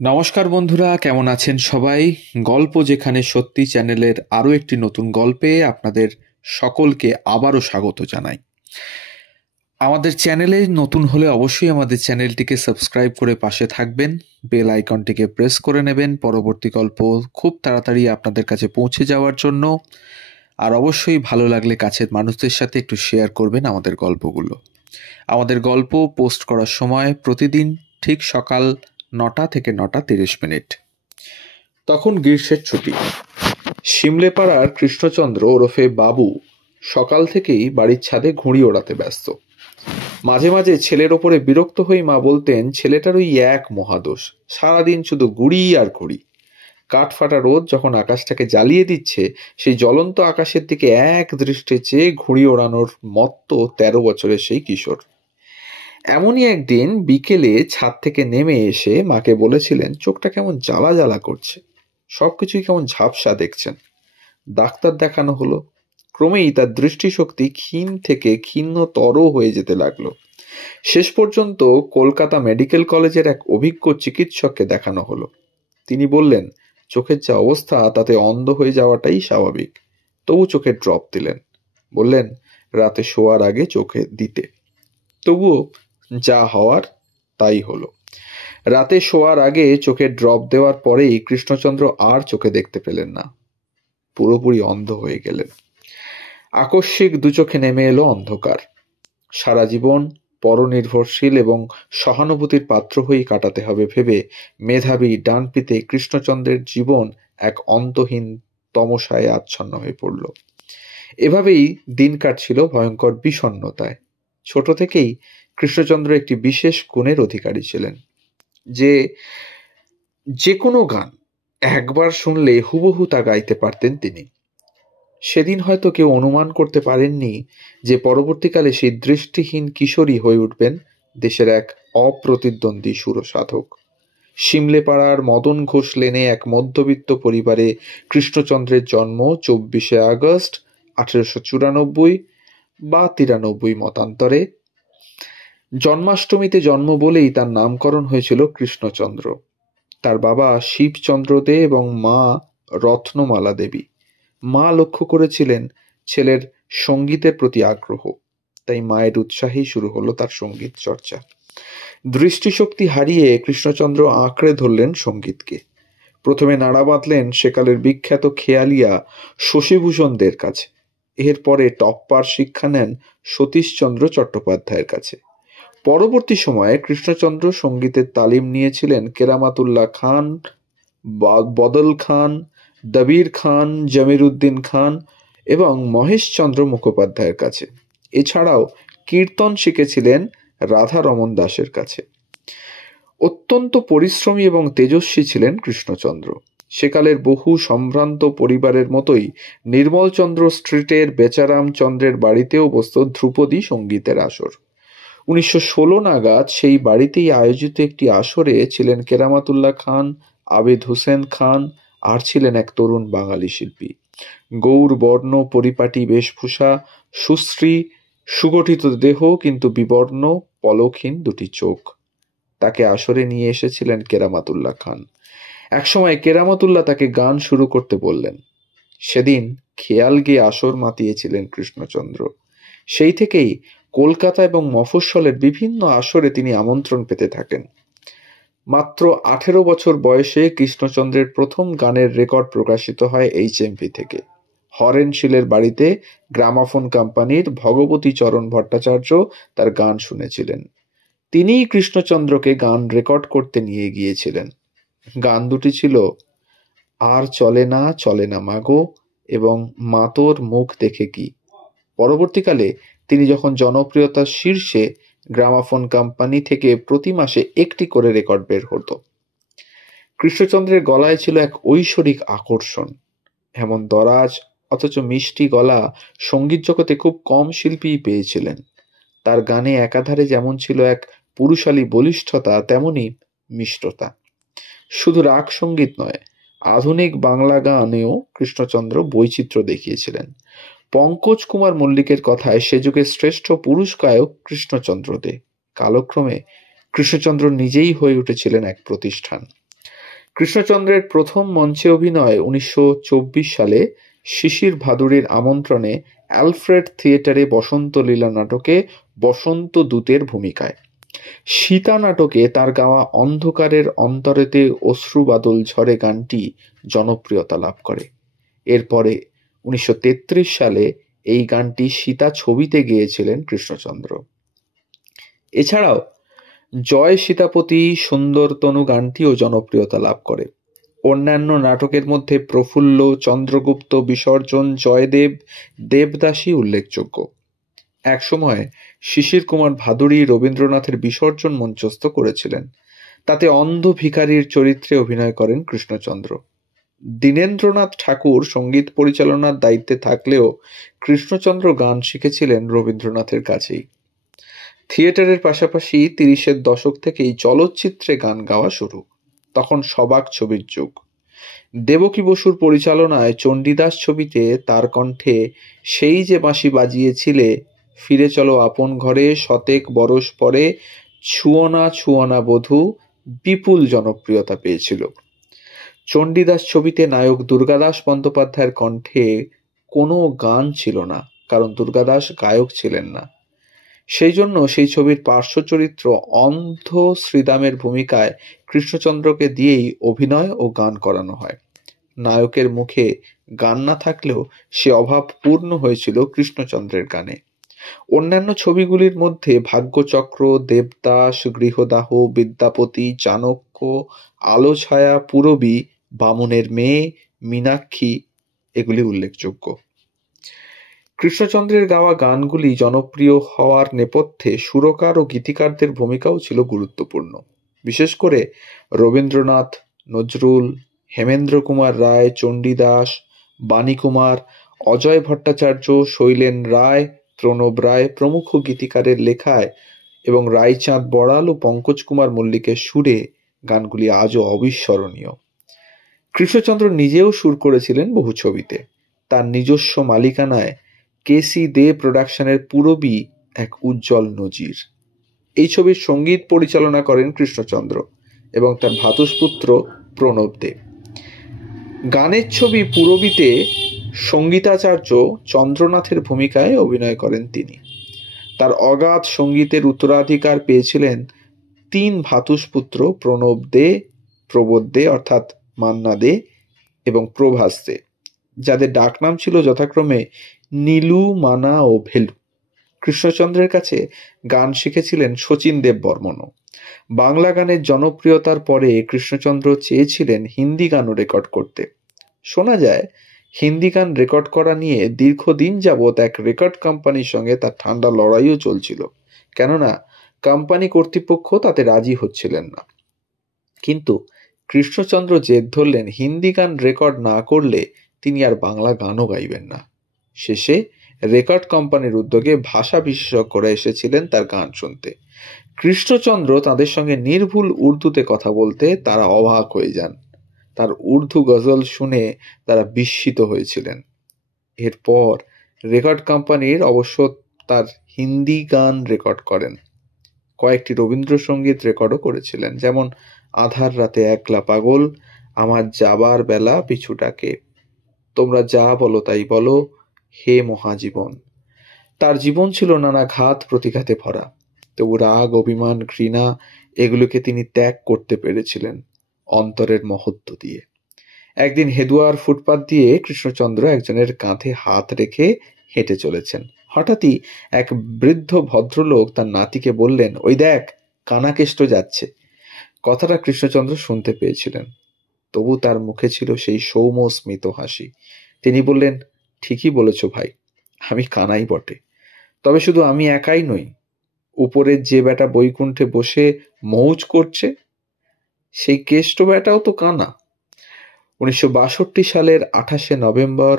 নমস্কার বন্ধুরা, কেমন আছেন সবাই? গল্প যেখানে সত্যি চ্যানেলের আরও একটি নতুন গল্পে আপনাদের সকলকে আবারও স্বাগত জানাই। আমাদের চ্যানেলে নতুন হলে অবশ্যই আমাদের চ্যানেলটিকে সাবস্ক্রাইব করে পাশে থাকবেন, বেল আইকনটিকে প্রেস করে নেবেন পরবর্তী গল্প খুব তাড়াতাড়ি আপনাদের কাছে পৌঁছে যাওয়ার জন্য। আর অবশ্যই ভালো লাগলে কাছের মানুষদের সাথে একটু শেয়ার করবেন আমাদের গল্পগুলো। আমাদের গল্প পোস্ট করার সময় প্রতিদিন ঠিক সকাল 9টা থেকে 9:30। তখন গ্রীষ্মের ছুটি। শিমলেপাড়ার কৃষ্ণচন্দ্র ওরফে বাবু সকাল থেকেই বাড়ির ছাদে ঘুড়ি ওড়াতে ব্যস্ত। মাঝে মাঝে ছেলের ওপরে বিরক্ত হয়ে মা বলতেন, ছেলেটার ওই এক মহাদোষ, সারাদিন শুধু ঘুড়ি আর ঘুড়ি। কাঠফাটা রোদ যখন আকাশটাকে জ্বালিয়ে দিচ্ছে, সেই জ্বলন্ত আকাশের দিকে এক দৃষ্টে চেয়ে ঘুড়ি ওড়ানোর মত্ত 13 বছরের সেই কিশোর। এমনই একদিন বিকেলে ছাদ থেকে নেমে এসে মাকে বলেছিলেন, চোখটা কেমন জ্বালা জ্বালা করছে, সবকিছুই কেমন ঝাপসা দেখছেন। ডাক্তার দেখানো হলো। ক্রমেই তার দৃষ্টিশক্তি ক্ষীণ থেকে ক্ষীণতর হয়ে যেতে লাগলো। শেষ পর্যন্ত কলকাতা মেডিকেল কলেজের এক অভিজ্ঞ চিকিৎসককে দেখানো হলো। তিনি বললেন, চোখের যা অবস্থা তাতে অন্ধ হয়ে যাওয়াটাই স্বাভাবিক। তবু চোখে ড্রপ দিলেন, বললেন রাতে শোয়ার আগে চোখে দিতে। তবুও যা হওয়ার তাই হলো। রাতে শোয়ার আগে চোখে ড্রপ দেওয়ার পরেই কৃষ্ণচন্দ্র আর চোখে দেখতে পেলেন না, পুরোপুরি অন্ধ হয়ে গেলেন। আকস্মিক দুচোখে নেমে এলো অন্ধকার। সারা জীবন পরনির্ভরশীল এবং সহানুভূতির পাত্র হয়েই কাটাতে হবে ভেবে মেধাবী ডানপিতে কৃষ্ণচন্দ্রের জীবন এক অন্তহীন তমসায় আচ্ছন্ন হয়ে পড়ল। এভাবেই দিন কাটছিল ভয়ঙ্কর বিষণ্ণতায়। ছোট থেকেই কৃষ্ণচন্দ্র একটি বিশেষ গুণের অধিকারী ছিলেন, যে কোনো গান একবার শুনলে হুবহু তা গাইতে পারতেন তিনি। সেদিন হয়তো কেউ অনুমান করতে পারেননি যে পরবর্তীকালে সেই দৃষ্টিহীন কিশোরী হয়ে উঠবেন দেশের এক অপ্রতিদ্বন্দ্বী সুরসাধক। শিমলেপাড়ার মদন ঘোষ লেনে এক মধ্যবিত্ত পরিবারে কৃষ্ণচন্দ্রের জন্ম 24শে আগস্ট 1894 বা 93 মতান্তরে। জন্মাষ্টমীতে জন্ম বলেই তার নামকরণ হয়েছিল কৃষ্ণচন্দ্র। তার বাবা শিবচন্দ্র দে এবং মা রত্নমালা দেবী। মা লক্ষ্য করেছিলেন ছেলের সঙ্গীতের প্রতি আগ্রহ, তাই মায়ের উৎসাহেই শুরু হলো তার সঙ্গীত চর্চা। দৃষ্টিশক্তি হারিয়ে কৃষ্ণচন্দ্র আঁকড়ে ধরলেন সঙ্গীতকে। প্রথমে নাড়া বাঁধলেন সেকালের বিখ্যাত খেয়ালিয়া শশীভূষণদের কাছে। এরপরে টপ্পার শিক্ষা নেন সতীশচন্দ্র চট্টোপাধ্যায়ের কাছে। পরবর্তী সময়ে কৃষ্ণচন্দ্র সঙ্গীতের তালিম নিয়েছিলেন কেরামাতুল্লাহ খান, বদল খান, দবির খান, জমিরুদ্দিন খান এবং মহেশচন্দ্র মুখোপাধ্যায়ের কাছে। এছাড়াও কীর্তন শিখেছিলেন রাধা রমন দাসের কাছে। অত্যন্ত পরিশ্রমী এবং তেজস্বী ছিলেন কৃষ্ণচন্দ্র। সেকালের বহু সম্ভ্রান্ত পরিবারের মতোই নির্মলচন্দ্র স্ট্রিটের বেচারাম চন্দ্রের বাড়িতেও বসত ধ্রুপদী সঙ্গীতের আসর। 1916 নাগাদ সেই বাড়িতেই আয়োজিত একটি আসরে ছিলেন কেরামাতুল্লাহ খান, আবেদ হোসেন খান, আর ছিলেন এক তরুণ বাঙালি শিল্পী। গৌর বর্ণ পরিপাটি বেশভূষা, সুশ্রী সুগঠিত দেহ, কিন্তু বিবর্ণ পলকহীন দুটি চোখ। তাকে আসরে নিয়ে এসেছিলেন কেরামাতুল্লাহ খান। একসময় কেরামাতুল্লাহ তাকে গান শুরু করতে বললেন। সেদিন খেয়াল গেয়ে আসর মাতিয়েছিলেন কৃষ্ণচন্দ্র। সেই থেকেই কলকাতা এবং মফস্বলের বিভিন্ন আসরে তিনি আমন্ত্রণ পেতে থাকেন। মাত্র 18 বছর বয়সে কৃষ্ণচন্দ্রের প্রথম গানের রেকর্ড প্রকাশিত হয় HMV থেকে। হরেনশীলের বাড়িতে গ্রামাফোন কোম্পানির ভগবতী চরণ ভট্টাচার্য তার গান শুনেছিলেন। তিনিই কৃষ্ণচন্দ্রকে গান রেকর্ড করতে নিয়ে গিয়েছিলেন। গান দুটি ছিল আর চলে না চলে না মাগো এবং মাতোর মুখ দেখে কি। পরবর্তীকালে তিনি যখন জনপ্রিয়তার শীর্ষে, গ্রামাফোন কোম্পানি থেকে প্রতি মাসে একটি করে রেকর্ড বের হতো। কৃষ্ণচন্দ্রের গলায় ছিল এক ঐশ্বরিক আকর্ষণ। এমন দরাজ অথচ মিষ্টি গলা সঙ্গীত জগতে খুব কম শিল্পীই পেয়েছিলেন। তার গানে একাধারে যেমন ছিল এক পুরুষালী বলিষ্ঠতা, তেমনি মিষ্টতা। শুধু রাগ সঙ্গীত নয়, আধুনিক বাংলা গানেও কৃষ্ণচন্দ্র বৈচিত্র্য দেখিয়েছিলেন। পঙ্কজ কুমার মল্লিকের কথায় সে যুগের শ্রেষ্ঠ পুরুষ গায়ক কৃষ্ণচন্দ্র দে। কালক্রমে কৃষ্ণচন্দ্র নিজেই হয়ে উঠেছিলেন এক প্রতিষ্ঠান। কৃষ্ণচন্দ্রের প্রথম মঞ্চে অভিনয় 1924 সালে শিশির ভাদুড়ির আমন্ত্রণে অ্যালফ্রেড থিয়েটারে বসন্ত লীলা নাটকে বসন্ত দূতের ভূমিকায়। সীতা নাটকে তার গাওয়া অন্ধকারের অন্তরেতে অশ্রুবাদল ঝরে গানটি জনপ্রিয়তা লাভ করে। এরপরে 1933 সালে এই গানটি সীতা ছবিতে গেয়েছিলেন কৃষ্ণচন্দ্র। এছাড়াও জয় সীতাপতি সুন্দরতনু গানটিও জনপ্রিয়তা লাভ করে। অন্যান্য নাটকের মধ্যে প্রফুল্ল, চন্দ্রগুপ্ত, বিসর্জন, জয়দেব, দেবদাসী উল্লেখযোগ্য। একসময় শিশির কুমার ভাদুড়ী রবীন্দ্রনাথের বিসর্জন মঞ্চস্থ করেছিলেন। তাতে অন্ধ ভিখারির চরিত্রে অভিনয় করেন কৃষ্ণচন্দ্র। দীনেন্দ্রনাথ ঠাকুর সঙ্গীত পরিচালনার দায়িত্বে থাকলেও কৃষ্ণচন্দ্র গান শিখেছিলেন রবীন্দ্রনাথের কাছেই। থিয়েটারের পাশাপাশি 30-এর দশক থেকেই চলচ্চিত্রে গান গাওয়া শুরু। তখন সবাক ছবির যুগ। দেবকী বসুর পরিচালনায় চণ্ডীদাস ছবিতে তার কণ্ঠে সেই যে বাঁশি বাজিয়েছিলে, ফিরে চলো আপন ঘরে, শতেক বরষ পরে, ছুঁয়না ছুঁয়না বধূ বিপুল জনপ্রিয়তা পেয়েছিল। চণ্ডীদাস ছবিতে নায়ক দুর্গাদাস বন্দ্যোপাধ্যায়ের কণ্ঠে কোনো গান ছিল না, কারণ দুর্গাদাস গায়ক ছিলেন না। সেই জন্য সেই ছবির পার্শ্ব চরিত্র অন্ধ শ্রীদামের ভূমিকায় কৃষ্ণচন্দ্রকে দিয়েই অভিনয় ও গান করানো হয়। নায়কের মুখে গান না থাকলেও সে অভাব পূর্ণ হয়েছিল কৃষ্ণচন্দ্রের গানে। অন্যান্য ছবিগুলির মধ্যে ভাগ্যচক্র, দেবদাস, গৃহদাহ, বিদ্যাপতি, চাণক্য, আলো ছায়া, পূরবী, বামুনের মেয়ে, মীনাক্ষী এগুলি উল্লেখযোগ্য। কৃষ্ণচন্দ্রের গাওয়া গানগুলি জনপ্রিয় হওয়ার নেপথ্যে সুরকার ও গীতিকারদের ভূমিকাও ছিল গুরুত্বপূর্ণ। বিশেষ করে রবীন্দ্রনাথ, নজরুল, হেমেন্দ্র কুমার রায়, চণ্ডীদাস, বাণীকুমার, অজয় ভট্টাচার্য, শৈলেন রায়, প্রণব রায় প্রমুখ গীতিকারের লেখায় এবং রায়চাঁদ বড়াল ও পঙ্কজ কুমার মল্লিকের সুরে গানগুলি আজও অবিস্মরণীয়। কৃষ্ণচন্দ্র নিজেও সুর করেছিলেন বহু ছবিতে। তার নিজস্ব মালিকানায় কেসি দে প্রোডাকশনের পূরবী এক উজ্জ্বল নজির। এই ছবির সঙ্গীত পরিচালনা করেন কৃষ্ণচন্দ্র এবং তার ভ্রাতুষ্পুত্র প্রণব দে। গানের ছবি পূরবীতে সঙ্গীতাচার্য চন্দ্রনাথের ভূমিকায় অভিনয় করেন তিনি। তার অগাধ সঙ্গীতের উত্তরাধিকার পেয়েছিলেন 3 ভ্রাতুষ্পুত্র প্রণব দে, প্রবোধ দে অর্থাৎ মান্না দে এবং প্রভাস দে, যাদের ডাকনাম ছিল যথাক্রমে নীলু, মানা ও ভেলু। কৃষ্ণচন্দ্রের কাছে গান শিখেছিলেন শচীন দেব বর্মনও। বাংলা গানের জনপ্রিয়তার পরে কৃষ্ণচন্দ্র চেয়েছিলেন হিন্দি গানও রেকর্ড করতে। শোনা যায় হিন্দি গান রেকর্ড করা নিয়ে দীর্ঘদিন যাবৎ এক রেকর্ড কোম্পানির সঙ্গে তার ঠান্ডা লড়াইও চলছিল, কেননা কোম্পানি কর্তৃপক্ষ তাতে রাজি হচ্ছিলেন না। কিন্তু কৃষ্ণচন্দ্র জেদ ধরলেন হিন্দি গান রেকর্ড না করলে তিনি আর বাংলা গানও গাইবেন না। শেষে রেকর্ড কোম্পানির উদ্যোগে ভাষা বিশেষজ্ঞরা এসেছিলেন তার গান শুনতে। কৃষ্ণচন্দ্র তাদের সঙ্গে নির্ভুল উর্দুতে কথা বলতে তারা অবাক হয়ে যান। তার উর্দু গজল শুনে তারা বিস্মিত হয়েছিলেন। এরপর রেকর্ড কোম্পানির অবশ্য তার হিন্দি গান রেকর্ড করেন। কয়েকটি রবীন্দ্রসঙ্গীত রেকর্ডও করেছিলেন, যেমন আধার রাতে একলা পাগল, আমার যাবার বেলা পিছুটাকে, তোমরা যা বলো তাই বলো, হে মহাজীবন। তার জীবন ছিল নানা ঘাত প্রতিঘাতে ভরা, তবু রাগ, অভিমান, ঘৃণা এগুলোকে তিনি ত্যাগ করতে পেরেছিলেন অন্তরের মহত্ব দিয়ে। একদিন হেদুয়ার ফুটপাত দিয়ে কৃষ্ণচন্দ্র একজনের কাঁধে হাত রেখে হেঁটে চলেছেন। হঠাৎই এক বৃদ্ধ ভদ্রলোক তার নাতিকে বললেন, ওই দেখ কানাকেষ্ট যাচ্ছে। কথাটা কৃষ্ণচন্দ্র শুনতে পেয়েছিলেন, তবু তার মুখে ছিল সেই সৌম্য স্মিত হাসি। তিনি বললেন, ঠিকই বলেছ ভাই, আমি কানাই বটে, তবে শুধু আমি একাই নই, উপরের যে বেটা বৈকুণ্ঠে বসে মৌজ করছে সেই কেষ্ট বেটাও তো কানা। 1962 সালের 28শে নভেম্বর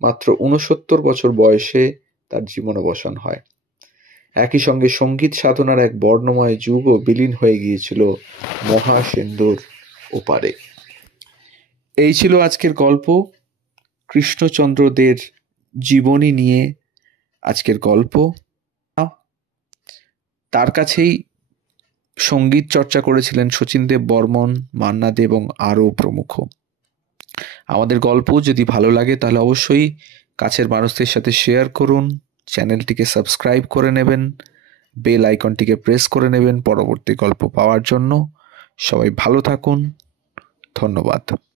মাত্র 69 বছর বয়সে তার জীবনাবসান হয়। একই সঙ্গে সঙ্গীত সাধনার এক বর্ণময় যুগও বিলীন হয়ে গিয়েছিল মহাসিন্ধুর ওপারে। এই ছিল আজকের গল্প, কৃষ্ণচন্দ্রদের জীবনী নিয়ে আজকের গল্প। তার কাছেই সঙ্গীত চর্চা করেছিলেন শচীন বর্মন, মান্না দে এবং আরও প্রমুখ। আমাদের গল্প যদি ভালো লাগে তাহলে অবশ্যই কাছের মানুষদের সাথে শেয়ার করুন, চ্যানেলটিকে সাবস্ক্রাইব করে নেবেন, বেল আইকনটিকে প্রেস করে নেবেন পরবর্তী গল্প পাওয়ার জন্য। সবাই ভালো থাকুন, ধন্যবাদ।